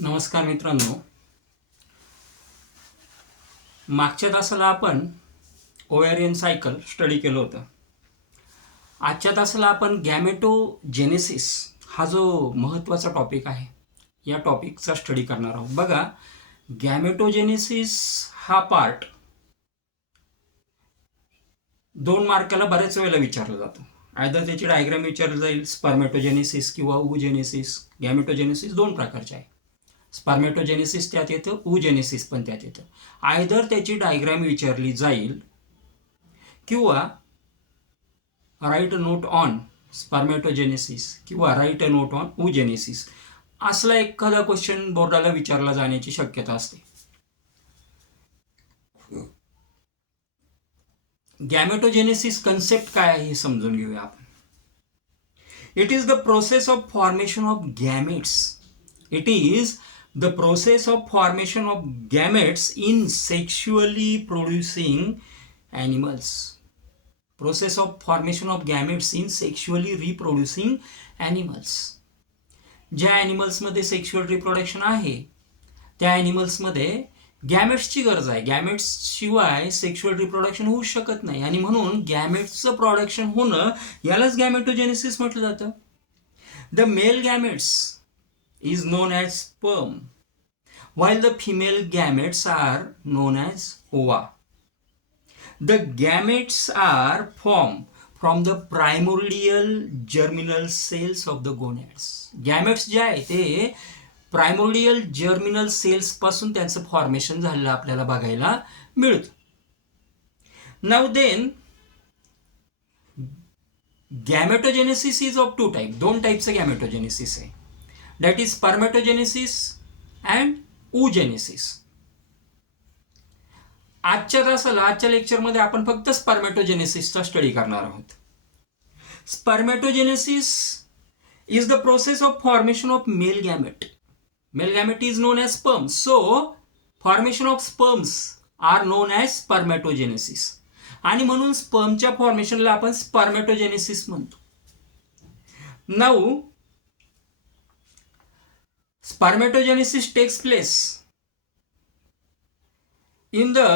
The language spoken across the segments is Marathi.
नमस्कार मित्रांनो, मागच्या तासाला आपण ओव्हॅरियन सायकल स्टडी केलं होतं. आजच्या तासाला आपण गॅमेटोजेनेसिस हा जो महत्त्वाचा टॉपिक आहे या टॉपिकचा स्टडी करणार आहोत. बघा, गॅमेटोजेनेसिस हा पार्ट 2 मार्काला बऱ्याच वेळेला विचारला जातो. आयदर त्याची डायग्राम विचारली जाईल, स्पर्मेटोजेनेसिस किंवा ओव्हुजेनेसिस. गॅमेटोजेनेसिस 2 प्रकारचे आहे. स्पर्मेटोजेनेसिस त्यात येतं, ओव्हुजेनेसिस पण त्यात येतं. आयदर त्याची डायग्राम विचारली जाईल किंवा राईट नोट ऑन स्पर्मेटोजेनेसिस किंवा राईट अ नोट ऑन ओव्हुजेनेसिस असला एखादा क्वेश्चन बोर्डाला विचारला जाण्याची शक्यता असते. गॅमेटोजेनेसिस कन्सेप्ट काय आहे हे समजून घेऊया आपण. It is the process of formation of gametes. It is the process of formation of gametes in sexually producing animals. Process of formation of gametes in sexually reproducing animals. ज्या ॲनिमल्समध्ये सेक्शुअल रिप्रोडक्शन आहे त्या ॲनिमल्समध्ये गॅमेट्सची गरज आहे. गॅमेट्स शिवाय सेक्शुअल रिप्रोडक्शन होऊ शकत नाही आणि म्हणून गॅमेट्सचं प्रोडक्शन होणं यालाच गॅमेटोजेनेसिस म्हटलं जातं. The male gametes is known as sperm, while the female gametes are known as ova. The gametes are formed from the primordial germinal cells of the gonads. Gametes जे आहे ते प्रायमोर्डियल जर्मिनल सेल्स पासून त्यांचं फॉर्मेशन झालेलं आपल्याला बघायला मिळतं. Now then gametogenesis is of 2 type. 2 टाईपचं गॅमेटोजेनेसिस आहे. That is spermatogenesis and oogenesis. आजच्या लेक्चरमध्ये आपण फक्त स्पर्मेटोजेनेसिसचा स्टडी करणार आहोत. Spermatogenesis is the process of formation of male gamete. Male gamete is known as sperm. So formation of sperms are known as spermatogenesis आणि म्हणून स्पर्मच्या फॉर्मेशनला आपण स्पर्मेटोजेनेसिस म्हणतो. Now spermatogenesis takes place in the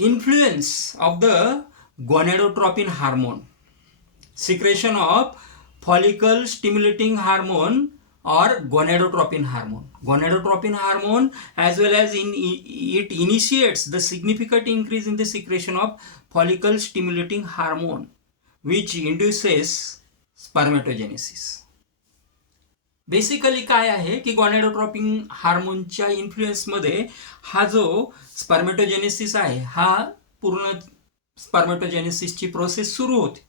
influence of the gonadotropin hormone, secretion of follicle stimulating hormone or gonadotropin hormone. Gonadotropin hormone as well as it initiates the significant increase in the secretion of follicle stimulating hormone which induces spermatogenesis. Basically काय आहे की गॉनेडोट्रोपिन हार्मोनच्या इन्फ्लुएन्समध्ये हा जो स्पर्मेटोजेनेसिस आहे हा पूर्ण स्पर्मेटोजेनेसिसची प्रोसेस सुरू होते.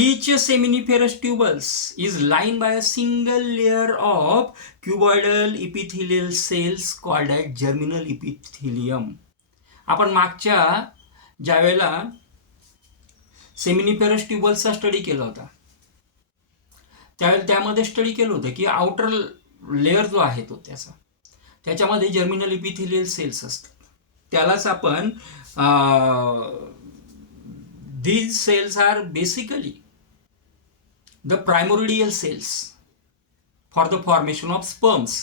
Each seminiferous tubules is lined by a single layer of cuboidal epithelial cells called as germinal epithelium. आपण मागच्या ज्यावेळेला सेमिनिफेरस ट्युबल्सचा स्टडी केला होता त्यावेळेला त्यामध्ये स्टडी केलं होतं की आउटर लेअर जो आहे तो त्याच्यामध्ये जर्मिनल इपिथिलियल सेल्स असतात. त्यालाच आपण these cells are basically the primordial cells for the formation of sperms.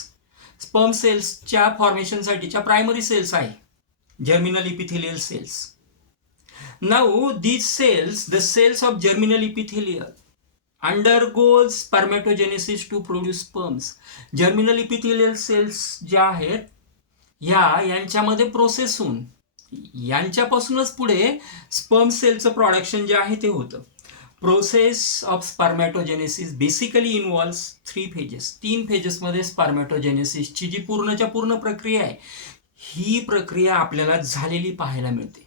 Sperm सेल्सच्या फॉर्मेशनसाठीच्या प्रायमरी सेल्स आहे germinal epithelial cells. Now these cells, the cells of germinal epithelial undergoes spermatogenesis to produce sperms. Germinal epithelial cells ज्या आहेत यांच्यामध्ये प्रोसेस होऊन यांच्यापासूनच पुढे स्पर्म सेलचं प्रोडक्शन जे आहे ते होतं. Process of spermatogenesis basically involves 3 phases. 3 फेजेसमध्ये स्पर्मॅटोजेनेसिसची जी पूर्णच्या पूर्ण प्रक्रिया आहे ही प्रक्रिया आपल्याला झालेली पाहायला मिळते.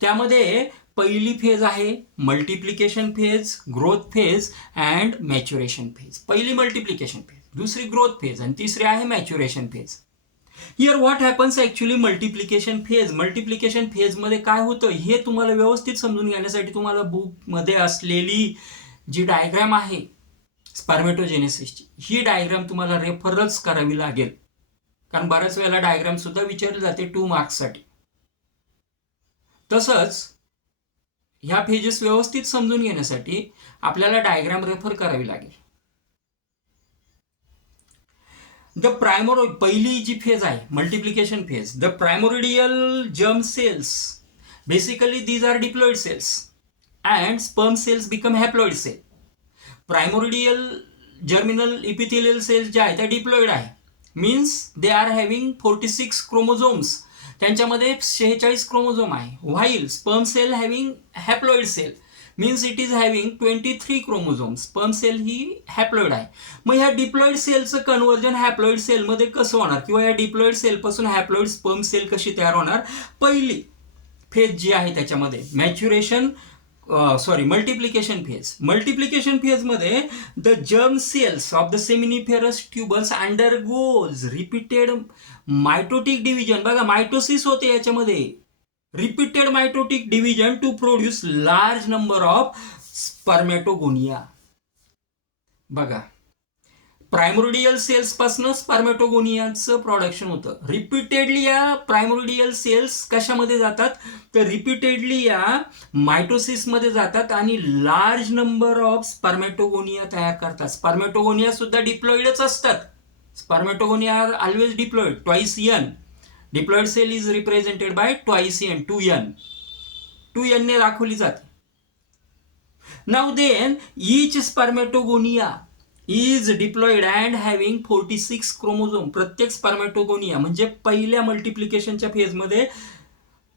त्यामध्ये पहिली फेज आहे multiplication phase, growth phase and maturation phase. पहिली मल्टिप्लिकेशन फेज, दुसरी ग्रोथ फेज आणि तिसरी आहे maturation phase. Here what happens actually multiplication phase. Multiplication फेजमध्ये काय होतं हे तुम्हाला व्यवस्थित समजून घेण्यासाठी तुम्हाला बुकमध्ये असलेली जी डायग्राम आहे स्पर्मेटोजेनेसिसची ही डायग्राम तुम्हाला रेफरन्स करावी लागेल, कारण बऱ्याच वेळेला डायग्राम सुद्धा विचारली जाते 2 मार्क्ससाठी. तसंच ह्या फेजेस व्यवस्थित समजून घेण्यासाठी आपल्याला डायग्राम रेफर करावी लागेल. पहिली जी फेज आहे multiplication phase, the primordial germ cells basically these are diploid cells and sperm cells become haploid cell. Primordial germinal epithelial cells ज्या आहेत त्या डिप्लॉइड आहे, means they are having 46 chromosomes, त्यांच्यामध्ये 46 क्रोमोझोम आहे. While sperm cell having haploid cell means it is having 23 chromosome. Sperm cell ही हॅप्लॉइड आहे. मग ह्या डिप्लॉइड सेलचं कन्व्हर्जन हॅप्लॉइड सेलमध्ये कसं होणार, किंवा या डिप्लॉइड सेलपासून हॅप्लॉइड स्पर्म सेल कशी तयार होणार. पहिली फेज जी आहे त्याच्यामध्ये मल्टिप्लिकेशन फेज. मल्टिप्लिकेशन फेजमध्ये the germ cells of the seminiferous tubules undergoes repeated mitotic division. बघा मायटोसिस होते याच्यामध्ये, repeated mitotic division to produce large number of spermatogonia. बघा प्रायमोरिडियल सेल्स पासून स्पर्मॅटोगोनियाचं प्रोडक्शन होतं. रिपीटेडली या प्रायमोरिडियल सेल्स कशामध्ये जातात, तर रिपीटेडली या मायटोसिसमध्ये जातात आणि लार्ज नंबर ऑफ स्पर्मॅटोगोनिया तयार करतात. स्पर्मॅटोगोनिया सुद्धा डिप्लॉइडच असतात. Spermatogonia are always diploid. Twice n diploid cell is represented by twice n, 2n ने दाखवली जाते. Now then each spermatogonia is diploid and having 46 chromosome. प्रत्येक स्पर्मॅटोगोनिया म्हणजे पहिल्या मल्टिप्लिकेशनच्या फेजमध्ये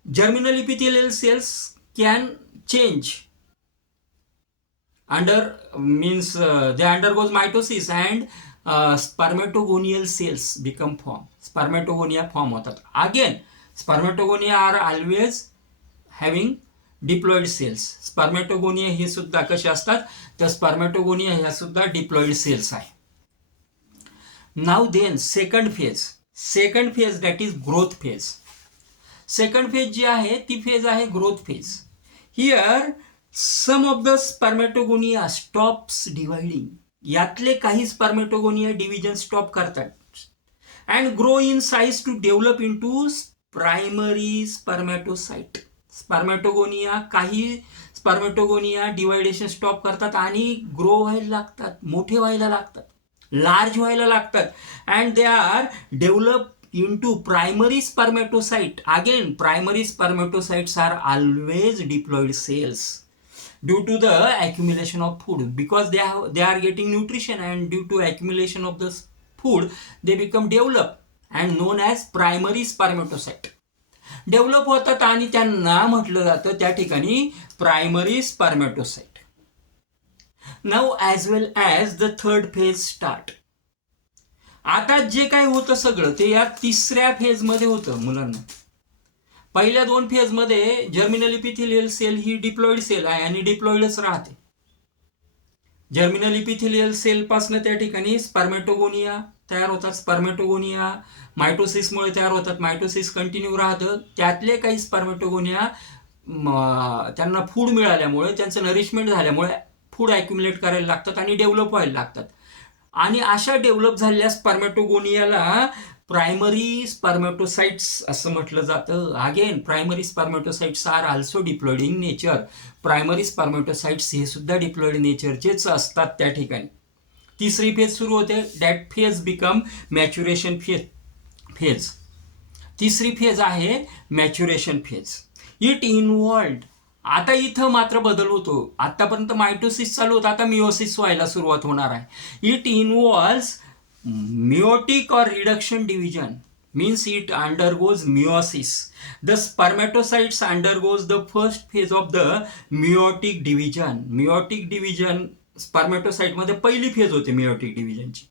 germinal epithelial cells can change they undergoes mitosis and spermatogonial cells become form. Spermatogonia form होतात. Again spermatogonia are always having diploid cells. Spermatogonia हे सुद्धा कसे असतात, तर स्पर्मॅटोगोनिया ह्या सुद्धा डिप्लॉइड सेल्स आहे. Now then second phase that is growth phase. Second phase जी आहे ती फेज आहे growth phase. Here some of the spermatogonia stops dividing. यातले काही स्पर्मॅटोगोनिया डिव्हिजन स्टॉप करतात and grow in size to develop into primary spermatocyte. काही स्पर्मॅटोगोनिया डिवायडेशन स्टॉप करतात आणि ग्रो व्हायला लागतात, मोठे व्हायला लागतात, लार्ज व्हायला लागतात and they are develop into primary spermatocyte. Again primary spermatocytes are always diploid cells due to the accumulation of food, because they are getting nutrition and due to accumulation of the food they become developed and known as primary spermatocyte. Develop होतात आणि त्यांना म्हटलं जातं त्या ठिकाणी primary spermatocyte. Now as well as the third phase start. आता जे काही होतं सगळं ते या तिसऱ्या फेजमध्ये होतं मुलांना. पहिल्या 2 फेजमध्ये जर्मिनल इपिथेलियल सेल ही डिप्लॉइड सेल आहे आणि डिप्लॉइडच राहते. जर्मिनल इपिथेलियल सेल पासून त्या ठिकाणी स्पर्मॅटोगोनिया तयार होतात. स्पर्मॅटोगोनिया मायटोसिसमुळे तयार होतात. मायटोसिस कंटिन्यू राहतं. त्यातले काही स्पर्मॅटोगोनिया त्यांना फूड मिळाल्यामुळे, त्यांचं नरिशमेंट झाल्यामुळे फूड ॲक्युमुलेट करायला लागतात आणि डेव्हलप व्हायला लागतात. आणि अशा डेव्हलप झालेल्या स्पर्मॅटोगोनियाला प्रायमरी स्पर्मॅटोसाइट्स असं म्हटलं जातं. Again primary spermatocytes are also diploid in nature. Primary spermatocytes हे सुद्धा डिप्लॉइड नेचरचेच असतात त्या ठिकाणी. तिसरी फेज सुरू होते. That phase become maturation phase. तिसरी फेज आहे मॅच्युरेशन फेज. It involved. आता इथं मात्र बदल होतो. आतापर्यंत मायटोसिस चालू होतं, आता मिओसिस व्हायला सुरुवात होणार आहे. It involves meiotic or reduction division, means it undergoes meiosis. The spermatocytes undergoes the first phase of the meiotic division. Meiotic division spermatocyte मध्ये पहिली फेज होते meiotic डिव्हिजनची.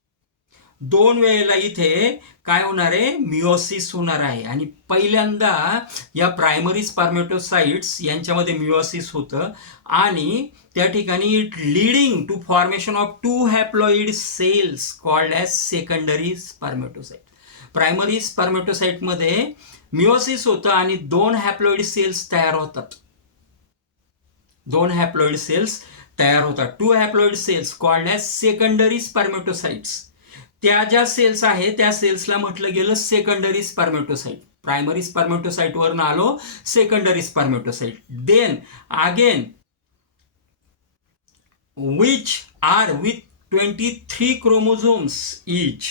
2 वेळेला इथे काय होणार आहे, मिओसिस होणार आहे. आणि पहिल्यांदा या प्रायमरी स्पर्मॅटोसाइट्स यांच्यामध्ये मिओसिस होतं आणि त्या ठिकाणी it leading to formation of 2 haploid cells called as secondary spermatocyte. Primary स्पर्मॅटोसाइटमध्ये मिओसिस होतं आणि 2 हॅप्लॉइड सेल्स तयार होतात. 2 हॅप्लॉइड सेल्स तयार होतात. 2 haploid cells called as secondary spermatocytes. त्या ज्या सेल्स आहेत त्या सेल्सला म्हटलं गेलं सेकंडरी स्पर्मॅटोसाइट. प्रायमरी स्पर्मॅटोसाइट वरून आलो secondary spermatocyte. Then again which are with 23 chromosomes each.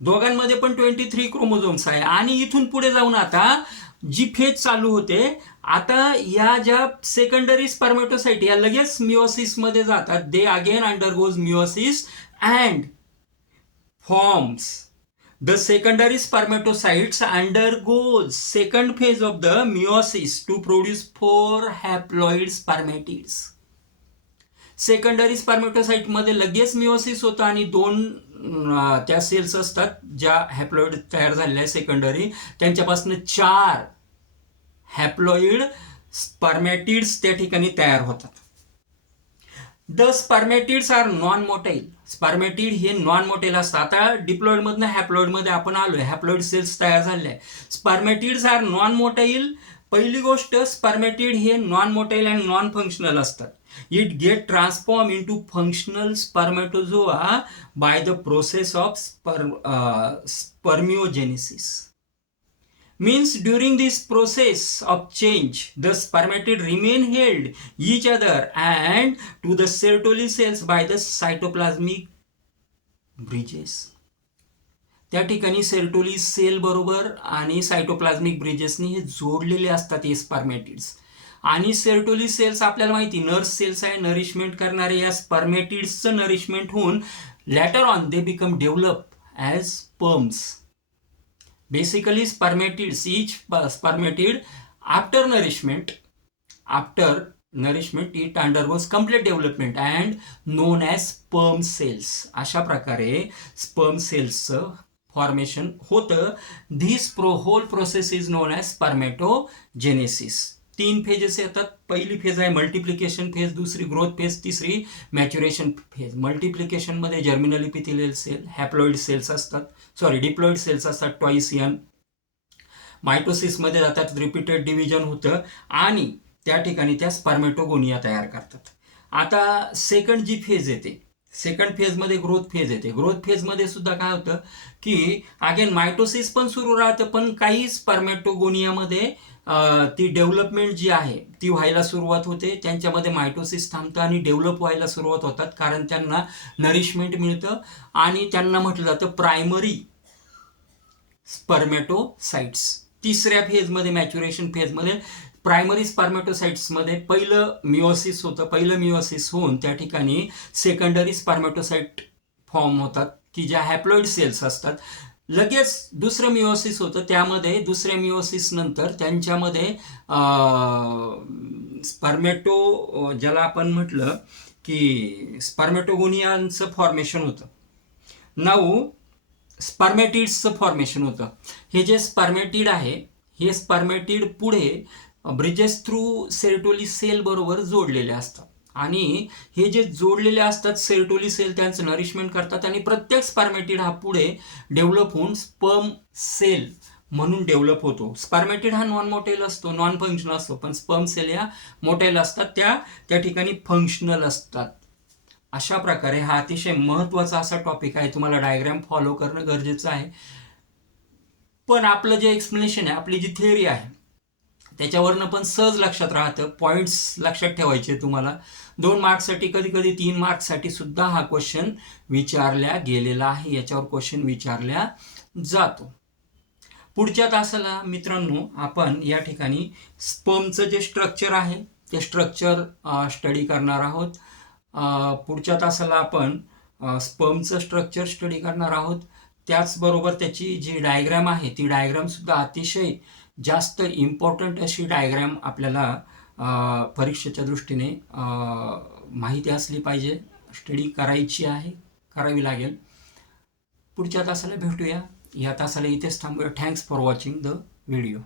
दोघांमध्ये पण 23 क्रोमोझोम्स आहे. आणि इथून पुढे जाऊन आता जी फेज चालू होते, आता या ज्या सेकंडरी स्पर्मेटोसाइट या लगेच मिओसिस मध्ये जातात. They again undergoes meiosis and forms. The secondary spermatocytes undergoes second phase of the meiosis to produce 4 haploid spermatids. Secondary spermatocyte मध्ये लगेच मिओसिस होतं आणि 2 त्या सेल्स असतात ज्या हॅप्लॉइड तयार झालेल्या आहे सेकंडरी, त्यांच्यापासून 4 हॅप्लॉइड स्पर्मॅटिड्स त्या ठिकाणी तयार होतात. The spermatids are non motile. Spermatid हे नॉन मोटाईल असतात. आता डिप्लॉइड मधनं हॅप्लॉइड मध्ये आपण आलोय, हॅप्लॉइड सेल्स तयार झाले आहे. Spermatids are non motile. पहिली गोष्ट, स्पर्मॅटिड हे non motile and non functional असतात. It get transform into functional spermatozoa by the process of spermiogenesis. Means during this process of change, the spermatid remain held each other and to the Sertoli cells by the cytoplasmic bridges. त्या ठिकाणी सेर्टोली सेल बरोबर आणि सायटोप्लाझ्मिक ब्रिजेसनी हे जोडलेले असतात हे स्पर्मॅटिड्स. आणि सेर्टोली सेल्स आपल्याला माहिती नर्स सेल्स आहे, नरिशमेंट करणारे. या स्पर्मॅटिड्सचं नरिशमेंट होऊन later on they become develop as sperms. Basically, spermatids, each spermatid after nourishment, it undergoes complete development and known as sperm cells. अशा प्रकारे sperm cells फॉर्मेशन होतं. This whole process is known as spermatogenesis. 3 phases येतात. पहिली फेज आहे मल्टिप्लिकेशन फेज, दुसरी ग्रोथ फेज, तिसरी मॅच्युरेशन फेज. मल्टिप्लिकेशन मध्ये germinal epithelial cell, haploid cells असतात, डिप्लॉइड सेल्स असतात, ट्वाइसियन. मायटोसिस मध्ये जातात, रिपीटेड डिव्हिजन होतं आणि त्या ठिकाणी त्या स्पर्मेटोगोनिया तयार करतात. आता सेकंड जी फेज येते, सेकंड फेज मध्ये ग्रोथ फेज येते. ग्रोथ फेज मध्ये सुद्धा काय होतं की अगेन मायटोसिस पण सुरू राहतं, पण काही स्पर्मेटोगोनियामध्ये ती डेव्हलपमेंट जी आहे ती व्हायला सुरुवात होते. त्यांच्यामध्ये मायटोसिस थांबतं आणि डेव्हलप व्हायला सुरुवात होतात, कारण त्यांना नरिशमेंट मिळतं आणि त्यांना म्हटलं जातं प्रायमरी स्पर्मेटोसाइट्स. तिसऱ्या फेजमध्ये मॅच्युरेशन फेजमध्ये प्रायमरी स्पर्मेटोसाइट्समध्ये पहिलं मिओसिस होतं. पहिलं मिओसिस होऊन त्या ठिकाणी सेकंडरी स्पर्मेटोसाइट फॉर्म होतात की ज्या हॅप्लॉइड सेल्स असतात. लगेच दुसरं मिओसिस होतं, त्यामध्ये दुसऱ्या मिओसिस नंतर त्यांच्यामध्ये स्पर्मेटो, ज्याला आपण म्हटलं की स्पर्मेटोगोनियांचं फॉर्मेशन होतं. नाऊ स्पर्मॅटिड्सचं फॉर्मेशन होतं. हे जे स्पर्मॅटिड आहे, हे स्पर्मॅटिड पुढे ब्रिजेस थ्रू सेर्टोली सेल बरोबर जोडलेले असतात आणि हे जे जोडलेले असतात सेर्टोली सेल त्यांचं नरिशमेंट करतात आणि प्रत्येक स्पर्मॅटिड हा पुढे डेव्हलप होऊन स्पर्म सेल म्हणून डेव्हलप होतो. स्पर्मॅटिड हा नॉन मोटाईल असतो, नॉन फंक्शनल असतो, पण स्पर्म सेल या मोटाईल असतात, त्या ठिकाणी फंक्शनल असतात. अशा प्रकारे हा अतिशय महत्त्वाचा असा टॉपिक आहे. तुम्हाला डायग्राम फॉलो करणं गरजेचं आहे. पण आपलं जे एक्सप्लेनेशन आहे, आपली जी थिअरी आहे, त्याच्यावरनं पण सहज लक्षात राहतं. पॉईंट्स लक्षात ठेवायचे तुम्हाला. 2 मार्क्ससाठी, कधी कधी 3 मार्क्ससाठी सुद्धा हा क्वेश्चन विचारल्या गेलेला आहे. याच्यावर क्वेश्चन विचारल्या जातो. पुढच्या तासाला मित्रांनो आपण या ठिकाणी स्पर्मचं जे स्ट्रक्चर आहे ते स्ट्रक्चर स्टडी करणार आहोत. पुढच्या तासाला आपण स्पर्मचं स्ट्रक्चर स्टडी करणार आहोत. त्याचबरोबर त्याची जी डायग्राम आहे ती डायग्राम सुद्धा अतिशय जास्त इम्पॉर्टंट अशी डायग्राम आपल्याला परीक्षेच्या दृष्टीने माहिती असली पाहिजे, स्टडी करावी लागेल. पुढच्या तासाला भेटूया. या तासाला इथेच थांबूया. Thanks for watching the video.